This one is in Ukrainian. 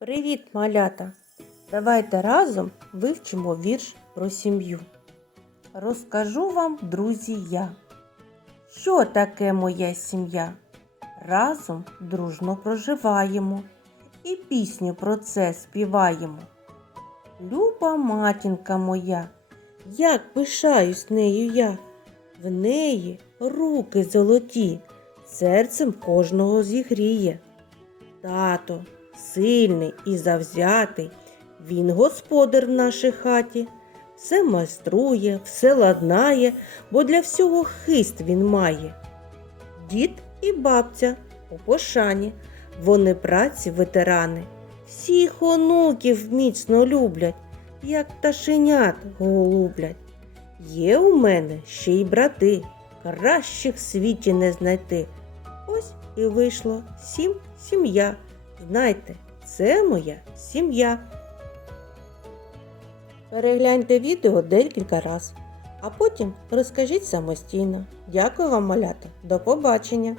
Привіт, малята! Давайте разом вивчимо вірш про сім'ю. Розкажу вам, друзі, я. Що таке моя сім'я? Разом дружно проживаємо і пісню про це співаємо. Люба матінка моя, як пишаюсь нею я, в неї руки золоті, серцем кожного зігріє. Тато сильний і завзятий, він господар в нашій хаті, все майструє, все ладнає, бо для всього хист він має. Дід і бабця у пошані, вони праці ветерани, всіх онуків міцно люблять, як пташенят голублять. Є у мене ще й брати, кращих світі не знайти. Ось і вийшло сім сім'я. Знайте, це моя сім'я. Перегляньте відео декілька разів, а потім розкажіть самостійно. Дякую вам, малята. До побачення!